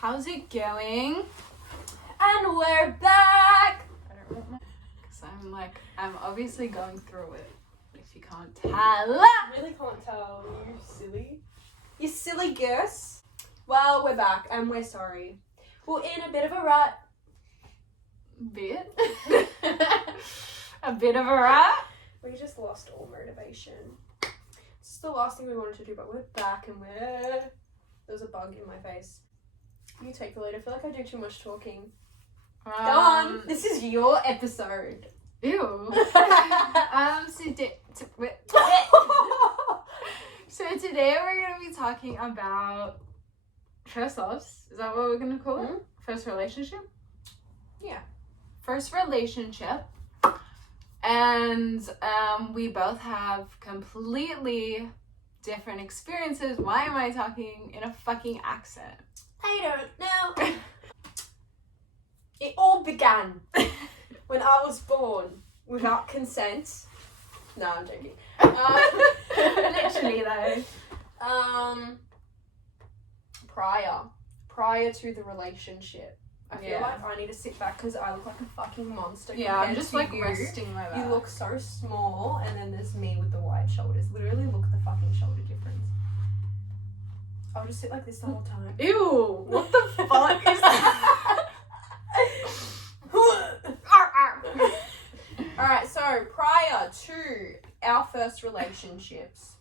How's it going? And we're back! I don't remember. Because I'm obviously going through it. If you can't tell. I really can't tell. You silly. You silly goose. Well, we're back and we're sorry. We're in a bit of a rut. Bit? A bit of a rat? We just lost all motivation. This is the last thing we wanted to do, but we're back and there's a bug in my face. You take the lead. I feel like I do too much talking. Go on. This is your episode. Ew. So today we're going to be talking about first loves. Is that what we're going to call it? First relationship? Yeah. First relationship. And we both have completely different experiences. Why am I talking in a fucking accent? I don't know. It all began when I was born without consent. No, I'm joking. Literally though. Prior to the relationship. I feel like I need to sit back because I look like a fucking monster. Yeah, I'm just like you. resting my back. You look so small, and then there's me with the wide shoulders. Literally, look at the fucking shoulder difference. I'll just sit like this the whole time. Ew! What the fuck is that? Alright, so prior to our first relationships,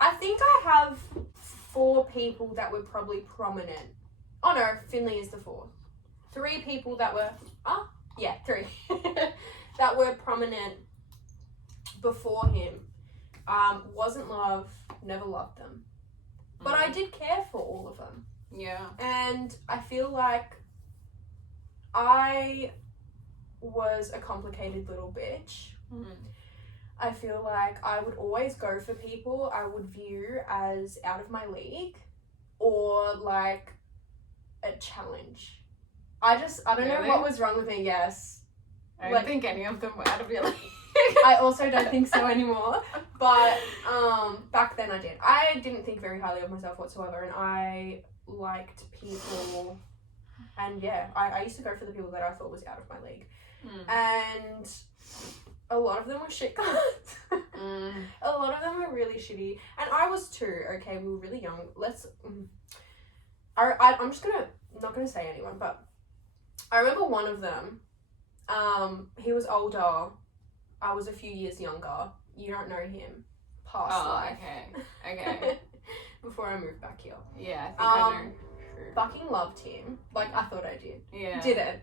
I think I have 4 people that were probably prominent. Oh no, Finley is the 4th. 3 people that were, 3 that were prominent before him. Wasn't love, never loved them. But I did care for all of them. Yeah. And I feel like I was a complicated little bitch. I feel like I would always go for people I would view as out of my league or like a challenge. I don't know what was wrong with me, yes. I don't think any of them were out of your league. I also don't think so anymore. But back then I did. I didn't think very highly of myself whatsoever, and I liked people, and yeah, I used to go for the people that I thought was out of my league. And a lot of them were shit cards. A lot of them were really shitty. And I was too, okay, we were really young. I'm just not gonna say anyone, but I remember one of them, he was older, I was a few years younger. You don't know him. Past life. Okay. Before I moved back here. Yeah, I think I know. Fucking loved him. Like, I thought I did. Yeah. Didn't.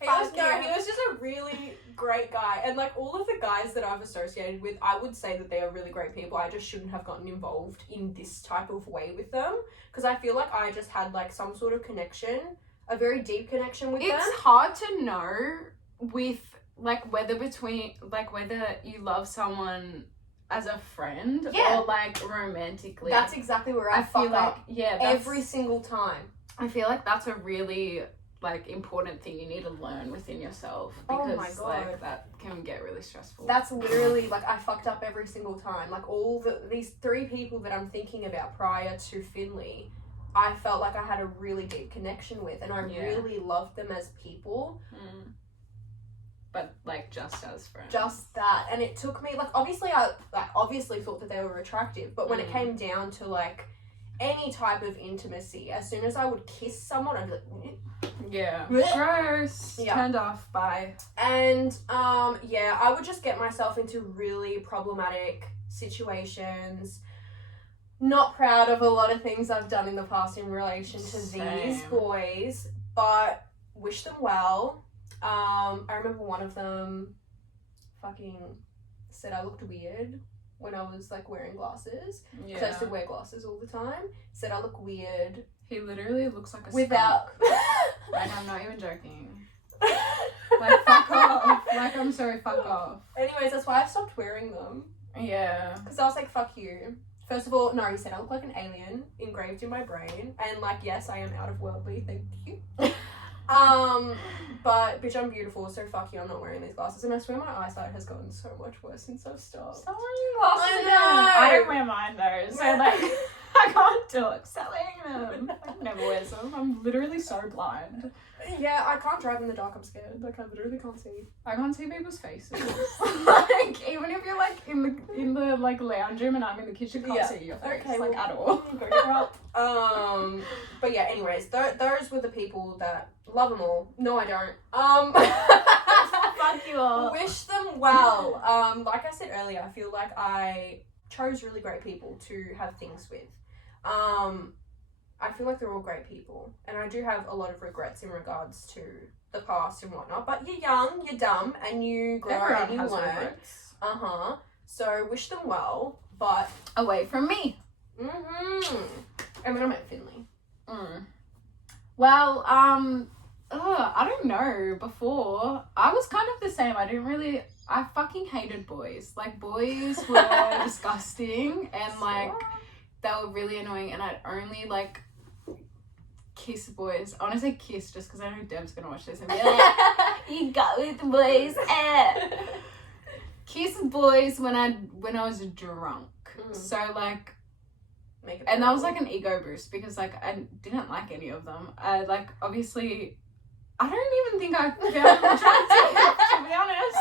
He was just a really great guy. And, like, all of the guys that I've associated with, I would say that they are really great people. I just shouldn't have gotten involved in this type of way with them. Because I feel like I just had, like, some sort of connection. A very deep connection with them. It's hard to know with, like, whether you love someone as a friend or, like, romantically. That's exactly where I fuck up. Yeah, every single time. I feel like that's a really, like, important thing you need to learn within yourself. Because, oh my God. like, that can get really stressful. That's literally, like, I fucked up every single time. Like, these 3 people that I'm thinking about prior to Finley, I felt like I had a really deep connection with, and I really loved them as people. But, like, just as friends. Just that. And it took me, like, obviously I obviously thought that they were attractive, but when it came down to, like, any type of intimacy, as soon as I would kiss someone, I'd be like, yeah. Gross. Yeah. Turned off. Bye. And, I would just get myself into really problematic situations. Not proud of a lot of things I've done in the past in relation to these boys, but wish them well. I remember one of them fucking said I looked weird when I was, like, wearing glasses. Because I used to wear glasses all the time. Said I look weird. He literally looks like a without skunk. Like, I'm not even joking. Like, fuck off. Like, I'm sorry, fuck off. Anyways, that's why I stopped wearing them. Yeah. Because I was like, fuck you. First of all, no, he said I look like an alien engraved in my brain. And, like, yes, I am out of worldly, thank you. But bitch, I'm beautiful, so fuck you, I'm not wearing these glasses. And I swear my eyesight has gotten so much worse since I've stopped. Stop wearing glasses I again. know. I don't wear mine though, so like I can't talk. Selling them. I never wear them. I'm literally so blind. Yeah, I can't drive in the dark. I'm scared. Like, I literally can't see. I can't see people's faces. Like, even if you're like in the like lounge room and I'm in the kitchen, can't see your face like at all. Go get up. But yeah. Anyways, those were the people that love them all. No, I don't. Fuck you all. Wish them well. Like I said earlier, I feel like I chose really great people to have things with. I feel like they're all great people, and I do have a lot of regrets in regards to the past and whatnot. But you're young, you're dumb, and you grow and you learn. So wish them well, but away from me. And then I met Finley. Well, I don't know. Before I was kind of the same. I fucking hated boys. Like, boys were disgusting, and like they were really annoying, and I'd only like kiss boys. I want to say kiss just because I know Deb's gonna watch this and be like, you got with the boys. Kiss boys when I was drunk. So like, and that was like an ego boost because like I didn't like any of them. I like, obviously, I don't even think I found them attractive, to be honest.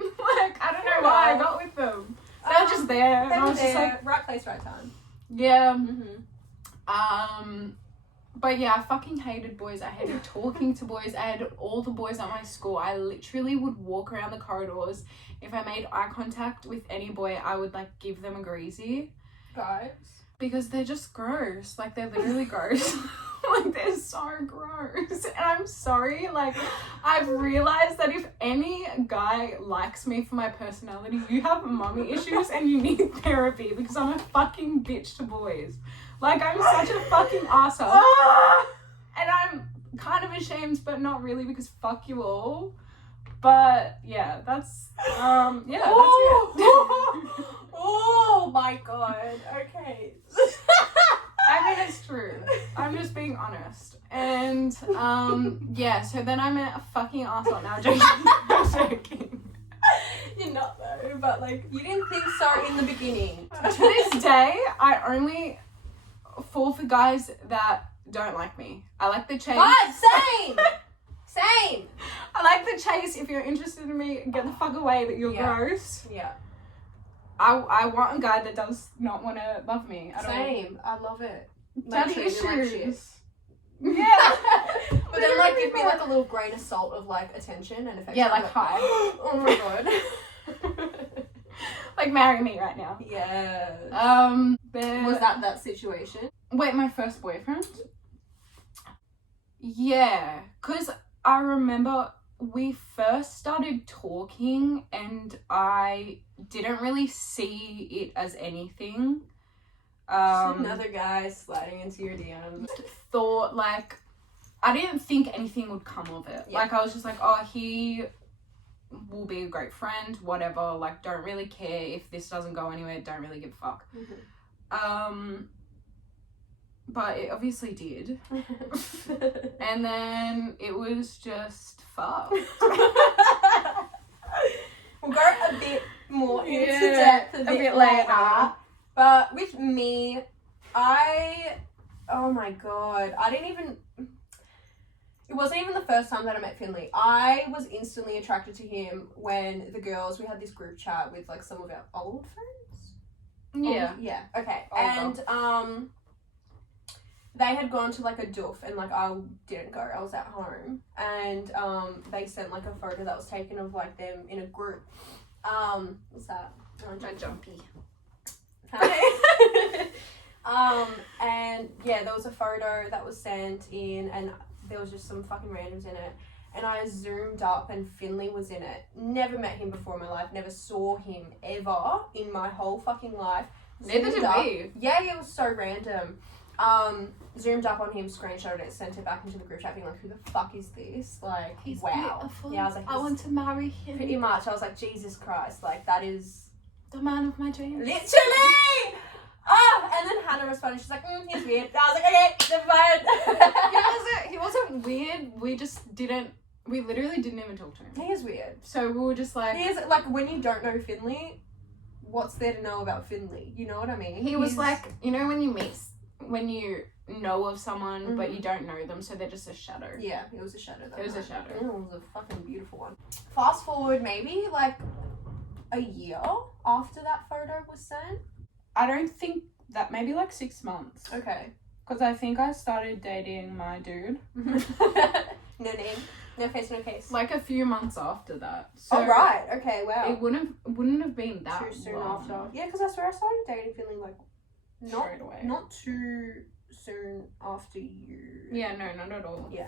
Like, I don't know why I got with them. They were just there, and I was just like, right place, right time. Yeah. But yeah, I fucking hated boys. I hated talking to boys. I had all the boys at my school. I literally would walk around the corridors. If I made eye contact with any boy, I would like give them a greasy. Guys. Because they're just gross. Like, they're literally gross. Like, they're so gross. And I'm sorry, like, I've realized that if any guy likes me for my personality, you have mommy issues and you need therapy because I'm a fucking bitch to boys. Like, I'm such a fucking arsehole. And I'm kind of ashamed, but not really because fuck you all. But, yeah, that's, that's it. Oh my god, okay. I mean, it's true. I'm just being honest. And, yeah, so then I met a fucking arsehole. Now, I'm joking. You're not though, but like, you didn't think so in the beginning. To this day, I only fall for guys that don't like me. I like the chase. God, same. I like the chase. If you're interested in me, get the fuck away that you're gross. Yeah. I want a guy that does not want to love me at all. Same. I love it. Daddy issues. Like yeah. But then like give me like a little grain of salt of like attention and affection. Yeah, like hi. Oh my god. Like marry me right now. Yes. Was that situation? Wait, my first boyfriend? Yeah, because I remember we first started talking and I didn't really see it as anything. Just another guy sliding into your DMs. Thought like, I didn't think anything would come of it. Yeah. Like, I was just like, oh, he will be a great friend, whatever. Like, don't really care if this doesn't go anywhere. Don't really give a fuck. But it obviously did. And then it was just fucked. We'll go a bit more into depth a bit later. But with me, oh my god, it wasn't even the first time that I met Finley. I was instantly attracted to him when we had this group chat with like some of our old friends. Yeah. Yeah, okay. And they had gone to like a doof and like I didn't go, I was at home. And they sent like a photo that was taken of like them in a group. What's that? My jumpy. Hi. And yeah, there was a photo that was sent in and there was just some fucking randoms in it. And I zoomed up and Finley was in it. Never met him before in my life. Never saw him ever in my whole fucking life. Neither did we. Yeah, it was so random. Zoomed up on him, screenshotted it, sent it back into the group chat being like, who the fuck is this? Like, he's wow. Beautiful. Yeah, I was like, I want to marry him. Pretty much. I was like, Jesus Christ, like that is the man of my dreams. Literally! And then Hannah responded, she's like, he's weird. I was like, okay, never mind. He wasn't weird, we literally didn't even talk to him. He is weird. So we were just like... He is, like, when you don't know Finley, what's there to know about Finley? You know what I mean? He was like, you know, when you know of someone but you don't know them, so they're just a shadow. Yeah, it was a shadow. It was a shadow. It was a fucking beautiful one. Fast forward maybe like a year after that photo was sent. I don't think that, maybe like 6 months. Okay. Because I think I started dating my dude. No name, no face, no case. Like a few months after that. So right. Okay. Wow. it wouldn't have been that too soon long. after. Yeah, because I swear I started dating Finley like Straight away. not too soon after you. Yeah, no, not at all. Yeah.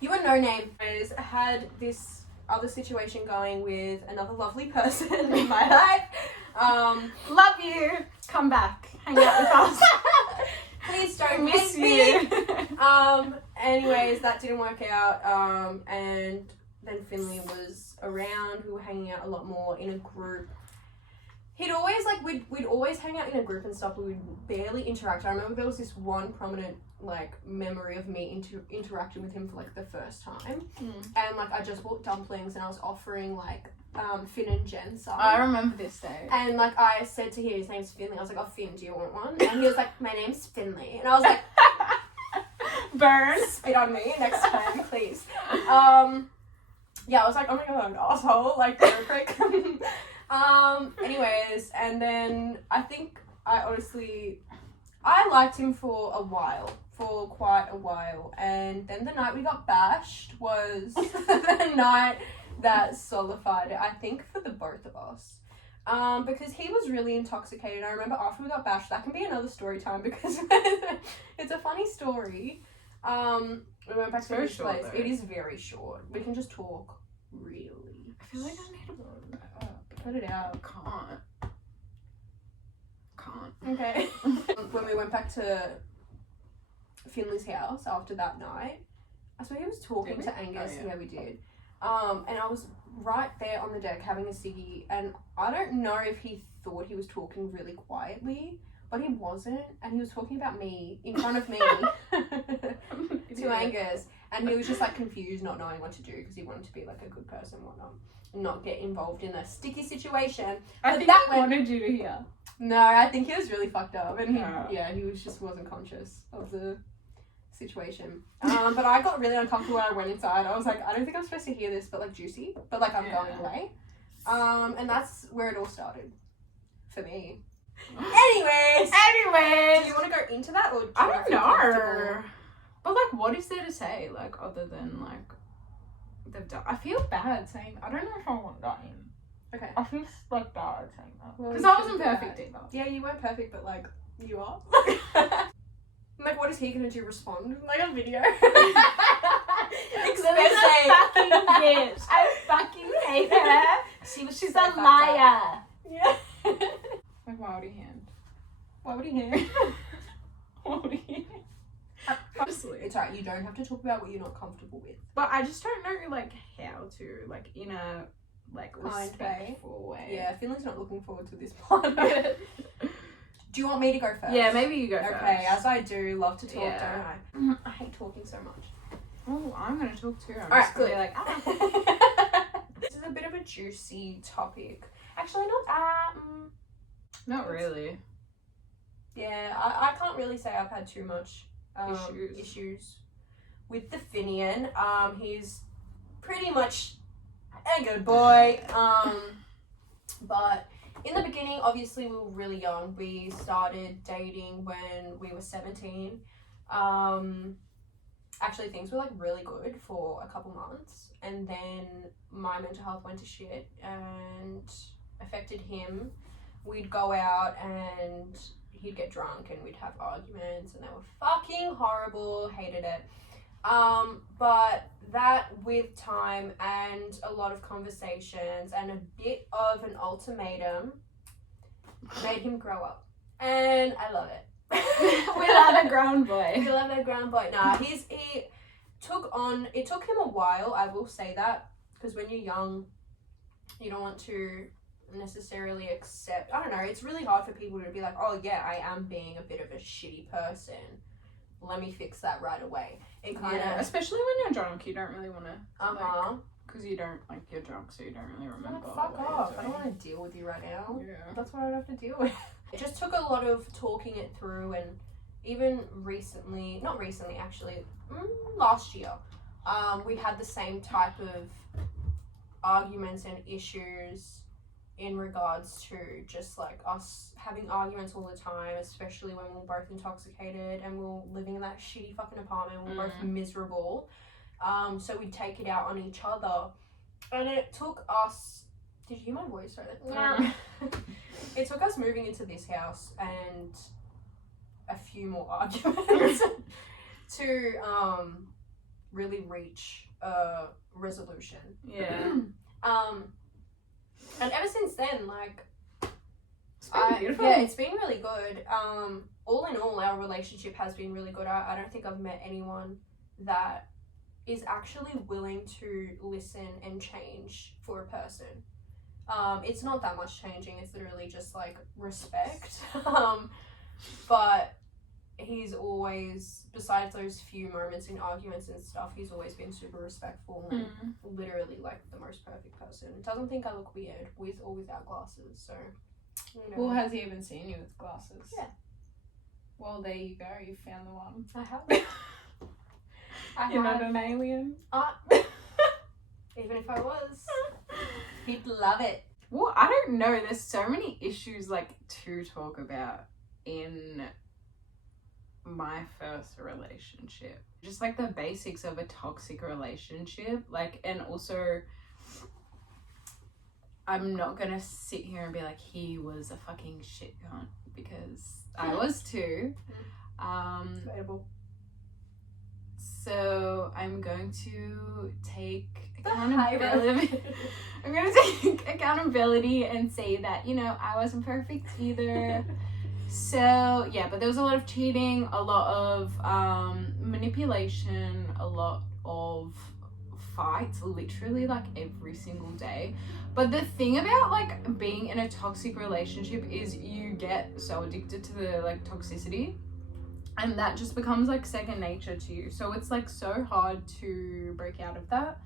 You were no name. I had this other situation going with another lovely person in my life. Love you. Come back. Hang out with us. Please don't miss miss me. you. Anyways, that didn't work out. And then Finley was around. We were hanging out a lot more in a group. He'd always like we'd always hang out in a group and stuff. We would barely interact. I remember there was this one prominent like memory of me interacting with him for like the first time, and like I just bought dumplings and I was offering like Finn and Jen some. I remember this day. And like I said to him, his name's Finley. I was like, "Oh, Finn, do you want one?" And he was like, "My name's Finley," and I was like, Burn. "Spit on me next time, please." Yeah, I was like, "Oh my god, asshole!" Like, go prick. Anyways, and then I think I liked him for quite a while, and then the night we got bashed was the night that solidified it, I think, for the both of us. Because he was really intoxicated. I remember after we got bashed, that can be another story time because it's a funny story. We went back to his place. It is very short. We can just talk really. I feel like I need to blow that up. Put it out. Can't. Okay. When we went back to Finley's house after that night, I swear he was talking to Angus. Oh, yeah, we did. And I was right there on the deck having a ciggy, and I don't know if he thought he was talking really quietly, but he wasn't, and he was talking about me in front of me to Angus, and he was just like confused, not knowing what to do because he wanted to be like a good person and whatnot, not get involved in a sticky situation. I think he wanted you to hear. No, I think he was really fucked up, and he wasn't conscious of the situation. But I got really uncomfortable when I went inside. I was like, I don't think I'm supposed to hear this, but like juicy, but like I'm going away. And that's where it all started for me. Anyways, do you want to go into that, or I don't know? But like, what is there to say? Like, other than like they've done. I feel bad saying. I don't know if I want that in. Okay. I feel like bad saying that because Well, I wasn't perfect either. Yeah, you weren't perfect, but like you are. Like, what is he gonna do? Respond like a video? She's a fucking bitch. I fucking hate her. She's a liar. Yeah. Like, why would he hand? Why would he hand? What would he hand? Honestly. It's alright, you don't have to talk about what you're not comfortable with. But I just don't know, like, how to, like, in a, like, Kind respectful way. Yeah, Finley's not looking forward to this part of it. Do you want me to go first? Yeah, maybe you go first. Okay, as I do, love to talk, don't I? I hate talking so much. Oh, I'm gonna talk too. I'm Alright, just gonna be good. like, ah. This is a bit of a juicy topic. Actually, Not really. Yeah, I can't really say I've had too much issues with the Finian. He's pretty much a good boy. But in the beginning, obviously, we were really young. We started dating when we were 17. Actually, things were like really good for a couple months, and then my mental health went to shit and affected him. We'd go out and he'd get drunk and we'd have arguments, and they were fucking horrible. Hated it. But that, with time and a lot of conversations and a bit of an ultimatum, made him grow up, and I love it. We love a grown boy. We love a grown boy. Nah, it took him a while, I will say that, because when you're young, you don't want to necessarily accept, I don't know, it's really hard for people to be like, oh yeah, I am being a bit of a shitty person, let me fix that right away. It kind of, especially when you're drunk, you don't really want to Because you don't, like, you're drunk, so you don't really remember. Fuck what off. you're I don't doing. want to deal with you right now. Yeah. That's what I'd have to deal with. It just took a lot of talking it through, and even recently, not recently actually, last year, we had the same type of arguments and issues in regards to just like us having arguments all the time, especially when we're both intoxicated and we're living in that shitty fucking apartment, we're both miserable. So we'd take it out on each other, and it took us, did you hear my voice right? It took us moving into this house and a few more arguments to really reach a resolution. Yeah. And ever since then, like, It's been beautiful. yeah, it's been really good. All in all, our relationship has been really good. I don't think I've met anyone that is actually willing to listen and change for a person. It's not that much changing. It's literally just like respect. But he's always, besides those few moments in arguments and stuff, he's always been super respectful and literally like the most perfect person. Doesn't think I look weird with or without glasses, so you know. Well, has he even seen you with glasses? Yeah. Well, there you go. You found the one. I have. You're not an alien. Even if I was, he'd love it. Well, I don't know. There's so many issues like to talk about in my first relationship. Just like the basics of a toxic relationship. Like, and also, I'm not gonna sit here and be like, he was a fucking shit cunt, because I was too. Debatable. So I'm going to take The accountability. I'm going to take accountability and say that, you know, I wasn't perfect either. So yeah, but there was a lot of cheating, a lot of manipulation, a lot of fights, literally like every single day. But the thing about like being in a toxic relationship is you get so addicted to the like toxicity, and that just becomes like second nature to you. So it's like so hard to break out of that.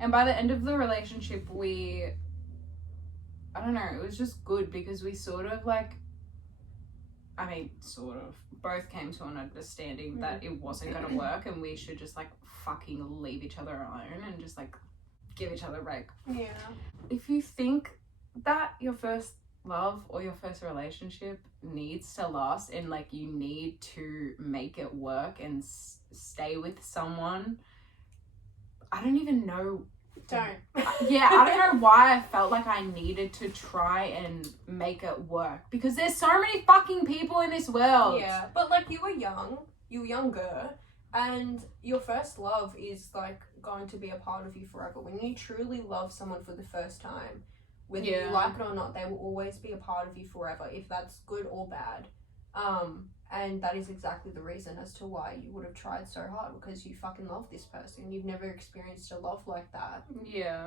And by the end of the relationship, I don't know, it was just good because we sort of both came to an understanding that it wasn't going to work and we should just like fucking leave each other alone and just like give each other a break. Yeah. If you think that your first love or your first relationship needs to last and like you need to make it work and stay with someone, I don't even know. Don't. Yeah, I don't know why I felt like I needed to try and make it work, because there's so many fucking people in this world. Yeah, but like you were younger, and your first love is like going to be a part of you forever. When you truly love someone for the first time, whether you like it or not, they will always be a part of you forever, if that's good or bad. And that is exactly the reason as to why you would have tried so hard, because you fucking love this person. You've never experienced a love like that. Yeah.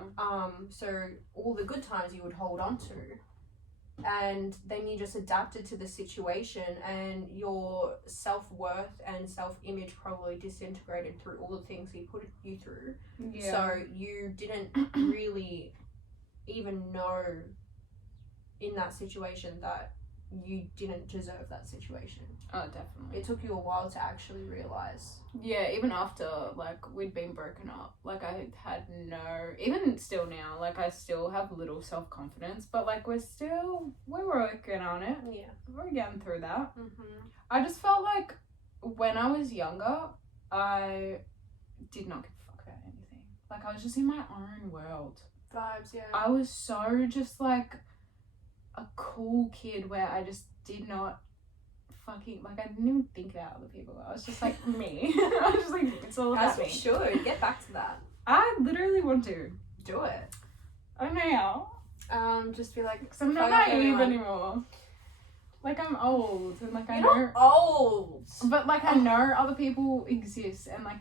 So all the good times you would hold on to, and then you just adapted to the situation, and your self-worth and self-image probably disintegrated through all the things he put you through. Yeah. So you didn't really even know in that situation that you didn't deserve that situation. Oh, definitely. It took you a while to actually realise. Yeah, even after, like, we'd been broken up, like, I had even still now, like, I still have little self-confidence, but, like, we're working on it. Yeah. We're getting through that. Mm-hmm. I just felt like when I was younger, I did not give a fuck about anything. Like, I was just in my own world. Vibes, yeah. I was so just, like, a cool kid where I just did not fucking, like, I didn't even think about other people. I was just like me. I was just like, it's all about As we me. should. Get back to that. I literally want to Do it. I don't know how, Just be like, because I'm not fuck naive everyone. anymore. Like, I'm old and like I You're know, not old. but like I know other people exist and like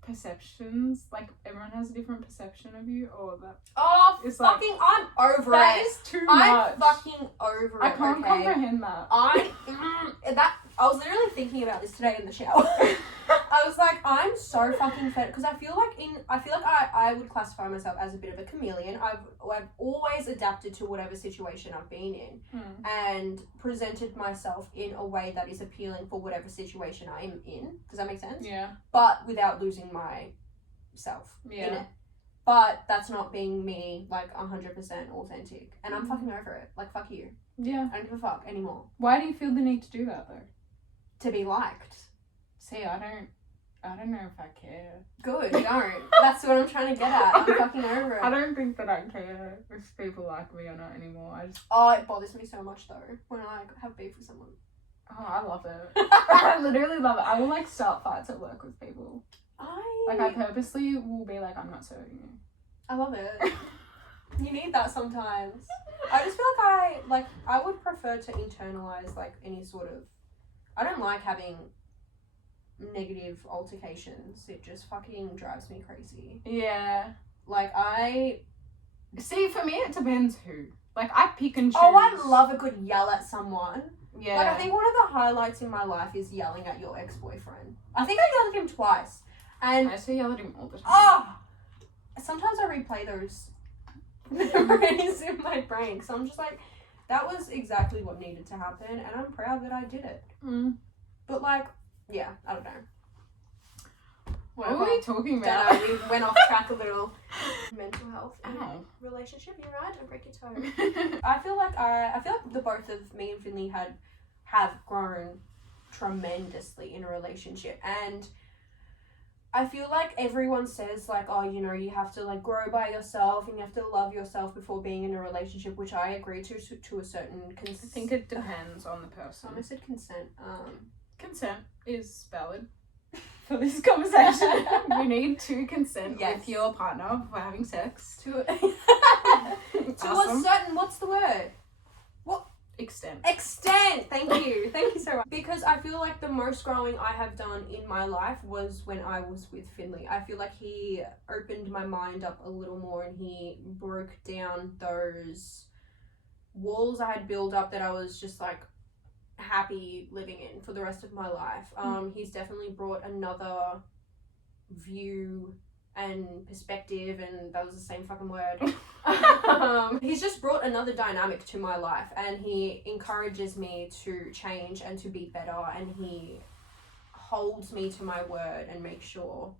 perceptions, like everyone has a different perception of you, or that Oh, It's like, fucking, I'm over that it. is too I'm much. fucking over it. I can't okay? comprehend that. I was literally thinking about this today in the shower. I was like, I'm so fucking fed because I feel like I would classify myself as a bit of a chameleon. I've always adapted to whatever situation I've been in and presented myself in a way that is appealing for whatever situation I am in. Does that make sense? Yeah. But without losing myself in it. But that's not being me, like, 100% authentic. And I'm fucking over it. Like, fuck you. Yeah. I don't give a fuck anymore. Why do you feel the need to do that, though? To be liked. See, I don't know if I care. Good, don't. That's what I'm trying to get at. I'm fucking over it. I don't think that I care if people like me or not anymore. Oh, it bothers me so much, though, when I, like, have beef with someone. Oh, I love it. I literally love it. I will, like, start fights at work with people. I purposely will be like, I'm not serving you. I love it. You need that sometimes. I just feel like I would prefer to internalize, like, any sort of... I don't like having negative altercations. It just fucking drives me crazy. Yeah. Like, See, for me, it depends who. Like, I pick and choose. Oh, I love a good yell at someone. Yeah. Like, I think one of the highlights in my life is yelling at your ex-boyfriend. I think I yelled at him twice. And I used to yell at him all the time. Oh! Sometimes I replay those memories in my brain. So I'm just like, that was exactly what needed to happen. And I'm proud that I did it. But, like, yeah, I don't know. What were we talking about? Don't know, we went off track a little. Mental health and relationship, you're right, don't break your toe. I feel like the both of me and Finley have grown tremendously in a relationship, and I feel like everyone says, like, oh, you know, you have to, like, grow by yourself and you have to love yourself before being in a relationship, which I agree to a certain I think it depends on the person. I said consent. Consent is valid for this conversation. You need to consent with your partner before having sex. To a certain, what's the word? Extent. Thank you so much. Because I feel like the most growing I have done in my life was when I was with Finley. I feel like he opened my mind up a little more and he broke down those walls I had built up that I was just like happy living in for the rest of my life. He's definitely brought another view and perspective, and that was the same fucking word. He's just brought another dynamic to my life, and he encourages me to change and to be better, and he holds me to my word and makes sure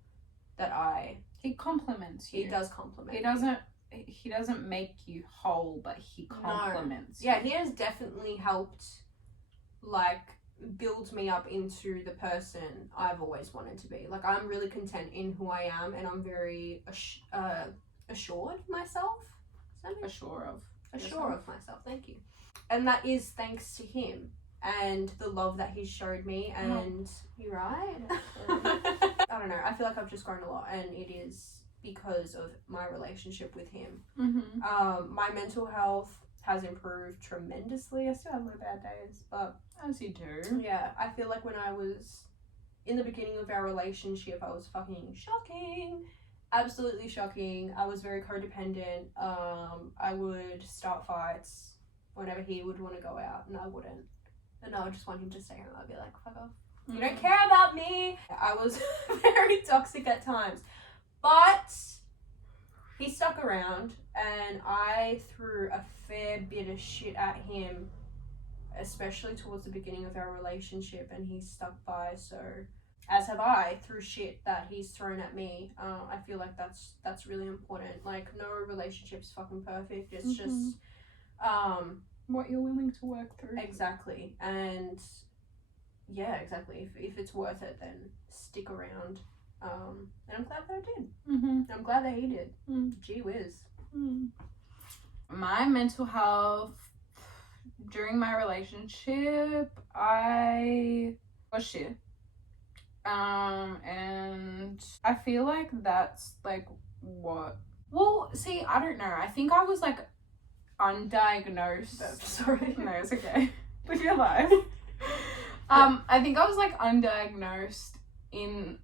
that he compliments you. He does compliment. He doesn't make you whole, but he compliments you. Yeah, he has definitely helped, like, build me up into the person I've always wanted to be. Like, I'm really content in who I am, and I'm very assured of myself. Assured of myself, thank you. And that is thanks to him and the love that he's showed me, and you're right. I don't know, I feel like I've just grown a lot, and it is because of my relationship with him. My mental health has improved tremendously. I still have my bad days, but as you do. Yeah, I feel like when I was in the beginning of our relationship, I was fucking shocking. Absolutely shocking. I was very codependent. I would start fights whenever he would want to go out, and I wouldn't. And I would just want him to stay home. I'd be like, fuck off. You don't care about me. I was very toxic at times. But he stuck around, and I threw a fair bit of shit at him, especially towards the beginning of our relationship, and he stuck by. So, as have I, through shit that he's thrown at me. I feel like that's really important. Like, no relationship's fucking perfect. It's just what you're willing to work through. Exactly. And yeah, exactly. If it's worth it, then stick around. And I'm glad that I did. I'm glad that he did. Gee whiz. My mental health during my relationship, I was shit. And I feel like that's like what. Well, see, I don't know. I think I was like undiagnosed. Sorry. No, it's okay. Live your life. I think I was like undiagnosed in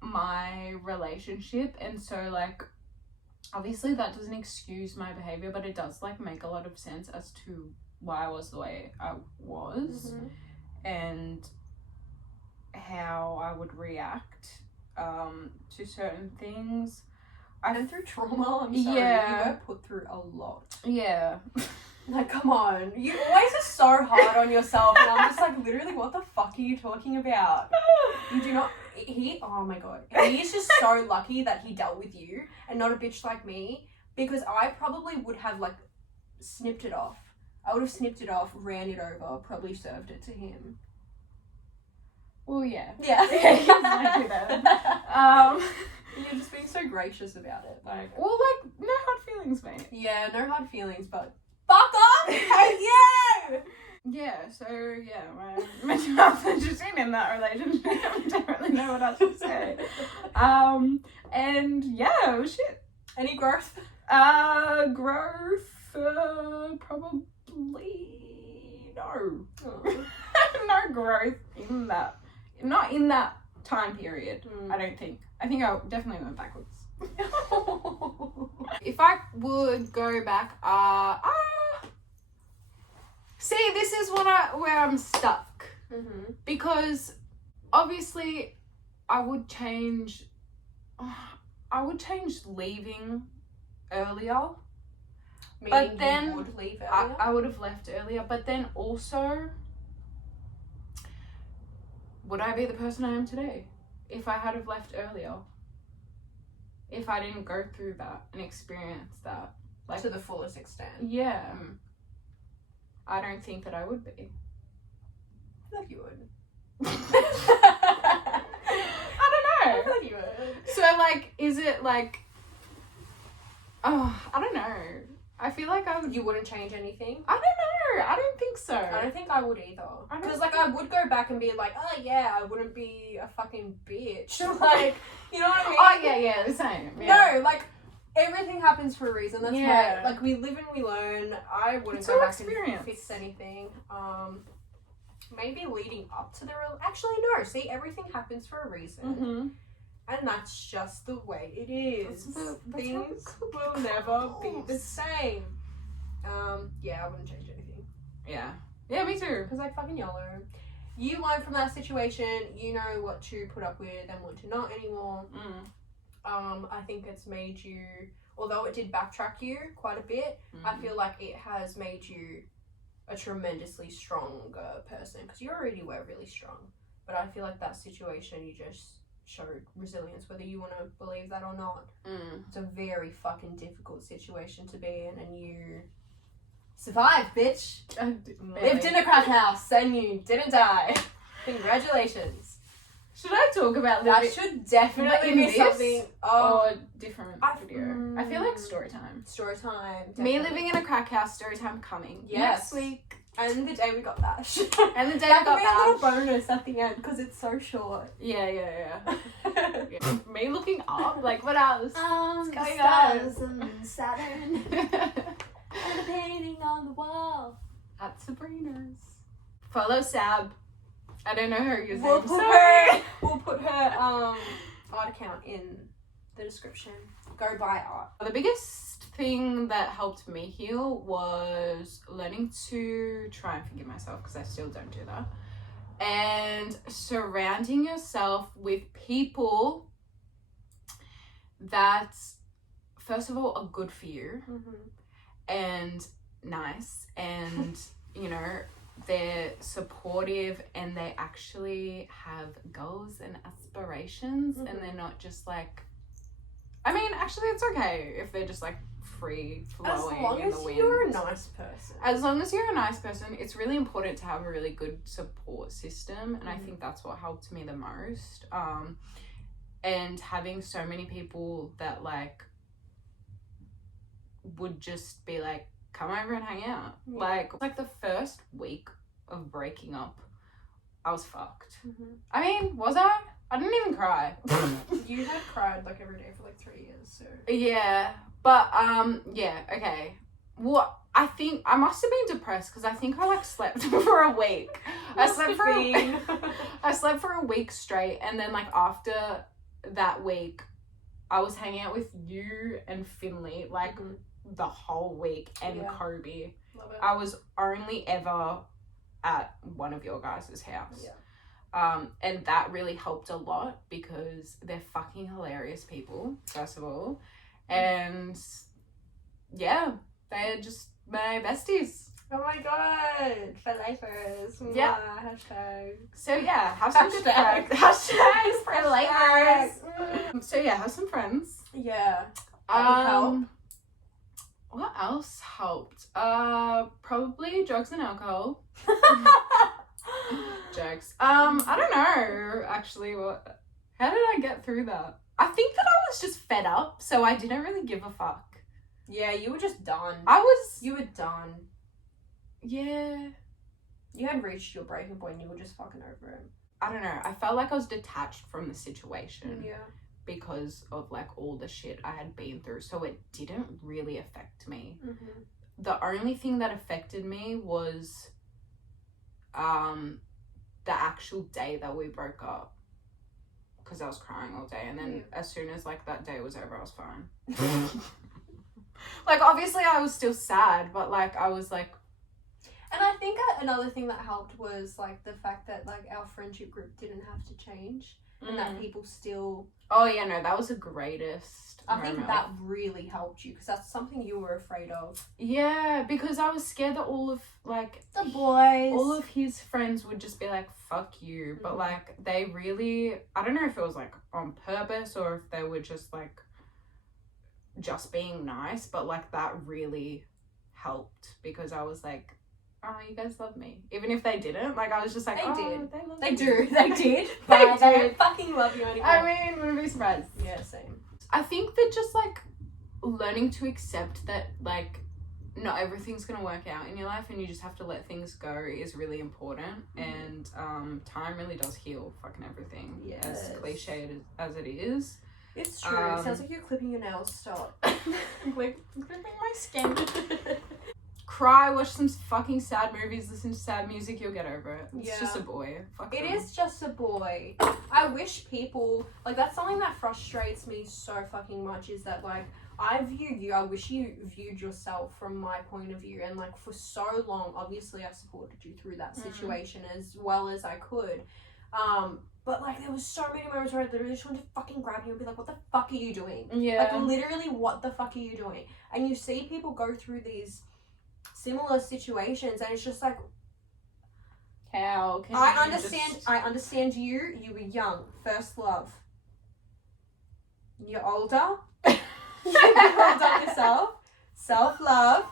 my relationship, and so like obviously that doesn't excuse my behavior, but it does like make a lot of sense as to why I was the way I was and how I would react to certain things. And through trauma, I'm sorry, you were put through a lot. Yeah. Like, come on. You always are so hard on yourself, and I'm just like, literally, what the fuck are you talking about? You do not... oh my god. He is just so lucky that he dealt with you, and not a bitch like me, because I probably would have, like, snipped it off. I would have snipped it off, ran it over, probably served it to him. Well, yeah. Yeah. Exactly that. You're just being so gracious about it. Like, well, like, no hard feelings, mate. Yeah, no hard feelings, but fuck off! Hate you! Yeah, so, yeah, my mental health is just in that relationship. I don't really know what else to say. And, yeah, oh, shit. Any growth? Growth, probably no. Oh. No growth in that. Not in that time period, I don't think. I think I definitely went backwards. If I would go back, see, this is where I'm stuck. Mm-hmm. Because obviously I would change leaving earlier. Meaning but then you would leave earlier? I would have left earlier, but then also, would I be the person I am today if I had have left earlier? If I didn't go through that and experience that, like, to the fullest extent. Yeah. I don't think that I would be. I feel like you would. I don't know. I feel like you would. So, like, is it like, oh, I don't know. I feel like I would. You wouldn't change anything? I don't know. I don't think so. I don't think I would either. I don't Because, like, I would go back and be like, oh, yeah, I wouldn't be a fucking bitch. Like, you know what I mean? Oh, yeah, the same. Yeah. No, like, everything happens for a reason. That's Yeah. why, like, we live and we learn. I wouldn't It's go all back experience. and fix anything. Maybe leading up to the real... Actually, no. See, everything happens for a reason. Mm-hmm. And that's just the way it is. That's Things how the will never be the same. Yeah, I wouldn't change anything. Yeah. Yeah, me too. Because, like, fucking YOLO. You learn from that situation. You know what to put up with and what to not anymore. I think it's made you... Although it did backtrack you quite a bit, I feel like it has made you a tremendously stronger person. Because you already were really strong. But I feel like that situation, you just showed resilience, whether you want to believe that or not. It's a very fucking difficult situation to be in, and you survived, bitch. Lived in a crack house and you didn't die. Congratulations. Should I talk about That living should definitely in be this something. or different video? I feel like story time. Story time. Me living in a crack house, story time coming Yes. next week. And the day we got that. And the day that I got could be a little that. bonus at the end because it's so short. Yeah. Yeah. Me looking up, like, what else? The going stars and Saturn and a painting on the wall. At Sabrina's. Follow Sab. I don't know her username. We'll put her art account in the description. Go buy art. The biggest thing that helped me heal was learning to try and forgive myself, because I still don't do that. And surrounding yourself with people that, first of all, are good for you and nice, and, you know, they're supportive and they actually have goals and aspirations, and they're not just like, I mean, actually it's okay if they're just like free flowing in the wind. As long as you're a nice person. As long as you're a nice person, it's really important to have a really good support system, and I think that's what helped me the most. And having so many people that like would just be like, come over and hang out. Like the first week of breaking up, I was fucked. I mean, was I? I didn't even cry. You had cried like every day for like 3 years, so. Yeah, but yeah, okay. Well, I think I must have been depressed because I think I like slept for a week. I slept for a week straight, and then like after that week, I was hanging out with you and Finley like the whole week, and Kobe. Love it. I was only ever at one of your guys' house. And that really helped a lot because they're fucking hilarious people, first of all. And yeah, they're just my besties. Oh my god, for lifers. Yeah. Hashtag. So yeah, have some good friends. Hashtags for lifers. So yeah, have some friends. Yeah. Help. What else helped? Probably drugs and alcohol. Jokes. I don't know actually how did I get through that? I think that I was just fed up, so I didn't really give a fuck. Yeah, you were just done. You were done. Yeah. You had reached your breaking point and you were just fucking over it. I don't know. I felt like I was detached from the situation. Yeah. Because of like all the shit I had been through. So it didn't really affect me. Mm-hmm. The only thing that affected me was the actual day that we broke up. Because I was crying all day. And then as soon as like that day was over, I was fine. Like obviously I was still sad, but like I was like. And I think another thing that helped was like the fact that like our friendship group didn't have to change. And that people still... Oh, yeah, no, that was the greatest I think that really helped you, because that's something you were afraid of. Yeah, because I was scared that all of, like... The boys. All of his friends would just be like, fuck you. But, like, they really... I don't know if it was, like, on purpose or if they were just, like, just being nice. But, like, that really helped because I was like... Oh, you guys love me. Even if they didn't, like I was just like, they did. They love me. They did. But they don't fucking love you anymore. I mean, wouldn't be surprised. Yeah, same. I think that just like learning to accept that like not everything's gonna work out in your life and you just have to let things go is really important. And time really does heal fucking everything. Yes. As cliche as it is. It's true. It sounds like you're clipping your nails. Stop. Like clipping my skin. Cry, watch some fucking sad movies, listen to sad music, you'll get over it. It's just a boy. Fuck it them. is just a boy. I wish people, like, that's something that frustrates me so fucking much is that, like, I view you, I wish you viewed yourself from my point of view. And, like, for so long, obviously I supported you through that situation as well as I could. But, like, there was so many moments where I literally just wanted to fucking grab you and be like, what the fuck are you doing? Yeah. Like, literally, what the fuck are you doing? And you see people go through these similar situations and it's just like how can I understand you were young, first love, you're older, you hold on yourself, self-love,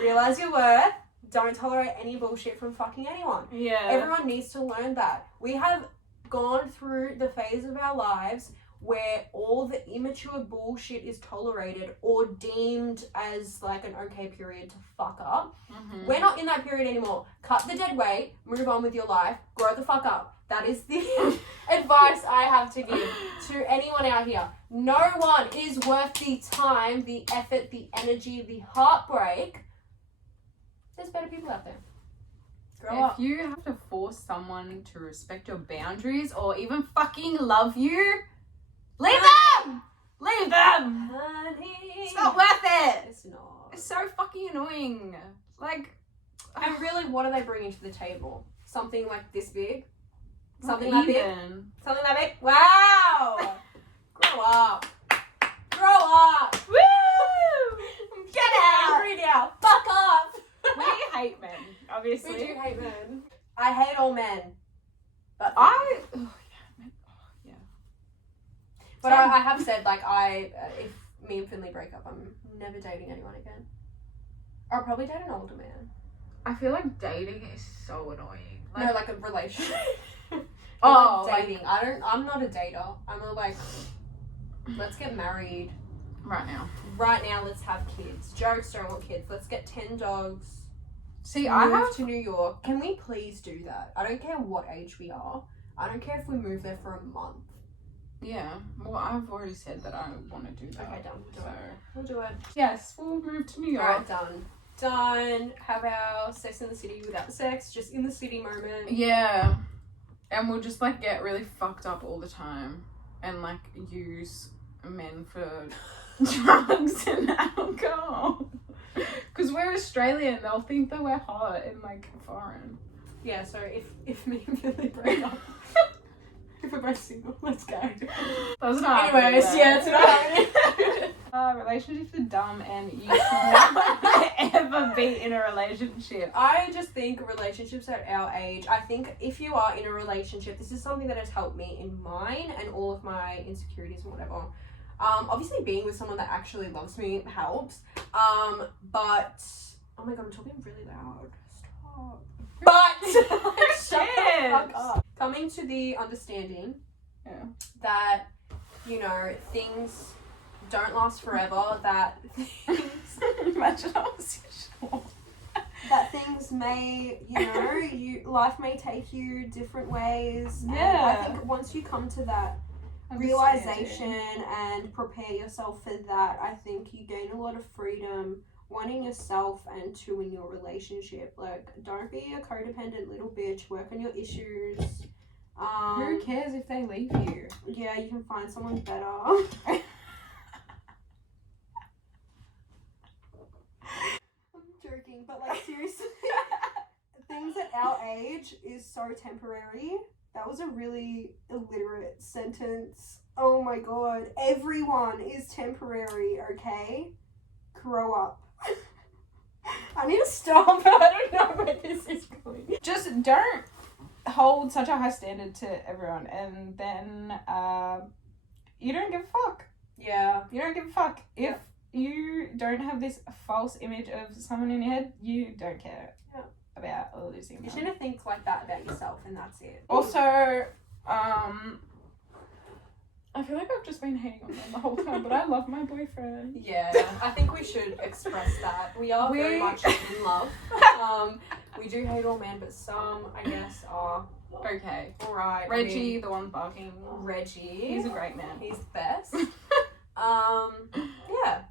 realize your worth, don't tolerate any bullshit from fucking anyone. Everyone needs to learn that. We have gone through the phase of our lives where all the immature bullshit is tolerated or deemed as like an okay period to fuck up. We're not in that period anymore. Cut the dead weight, move on with your life, grow the fuck up. That is the advice I have to give to anyone out here. No one is worth the time, the effort, the energy, the heartbreak. There's better people out there. Grow up. If you have to force someone to respect your boundaries or even fucking love you, leave them! Leave them! Honey. It's not worth it! It's not. It's so fucking annoying. Like... And really, what are they bringing to the table? Something like this big? Something that big? Something that big? Wow! Grow up. Grow up! Woo! Get out! I'm angry now. Fuck off! We hate men, obviously. We do hate men. I hate all men. But But I have said, like, if me and Finley break up, I'm never dating anyone again. I'll probably date an older man. I feel like dating is so annoying. Like, no, like a relationship. Like dating. I'm not a dater. I'm a, like, let's get married. Right now. Right now, let's have kids. Jokes don't want kids. Let's get 10 dogs. See, move I have to New York. Can we please do that? I don't care what age we are. I don't care if we move there for a month. Yeah, well, I've already said that I want to do that. Okay, done. We'll do it. Yes, we'll move to New York. Alright, done. Have our Sex in the City without the sex, just in the city moment. Yeah, and we'll just like get really fucked up all the time and like use men for drugs and alcohol. Because we're Australian, they'll think that we're hot and like foreign. Yeah, so if me and Billy break up, If we're both single, let's go. That's not Anyways, happening, yeah, it's not happening. Relationships are dumb and you should not ever be in a relationship. I just think relationships at our age, I think if you are in a relationship, this is something that has helped me in mine and all of my insecurities and whatever. Obviously being with someone that actually loves me helps. But, oh my god, I'm talking really loud. Stop. But, like, shut the fuck up. Coming to the understanding that, you know, things don't last forever, that things... Imagine I was sure. That things may, you know, life may take you different ways. Yeah. And I think once you come to that realization and prepare yourself for that, I think you gain a lot of freedom, one in yourself and two in your relationship. Like, don't be a codependent little bitch. Work on your issues. Who cares if they leave you? Yeah, you can find someone better. I'm joking, but like seriously, things at our age is so temporary. That was a really illiterate sentence. Oh my god. Everyone is temporary, okay? Grow up. I need to stop. I don't know where this is going. Just don't hold such a high standard to everyone and then you don't give a fuck. Yeah. You don't give a fuck. If you don't have this false image of someone in your head, you don't care about losing them. You shouldn't think like that about yourself, and that's it. Also, I feel like I've just been hating on them the whole time, but I love my boyfriend. Yeah, I think we should express that. We are very much in love. We do hate all men, but some, I guess, are okay. Alright. Reggie, the one barking. Reggie. He's a great man. He's the best. Yeah.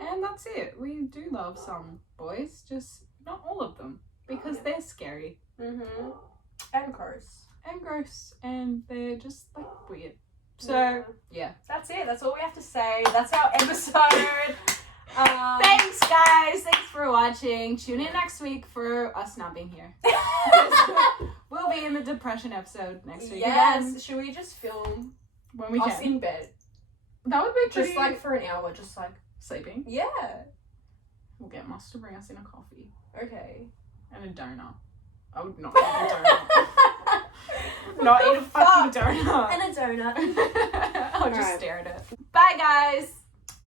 And that's it. We do love some boys, just not all of them. Because they're scary. Mm-hmm. And gross. And gross. And they're just, like, weird. So, yeah. That's it. That's all we have to say. That's our episode. Thanks, guys. Thanks for watching. Tune in next week for us not being here. We'll be in the depression episode next week. Yes. Again. Should we just film When we us can. in bed? That would be pretty... Just, like, for an hour. Just, like... Sleeping. Yeah. We'll get Moss to bring us in a coffee. Okay. And a donut. I would not eat a donut. Not eat a fucking donut. And a donut. I'll just stare at it. Bye, guys.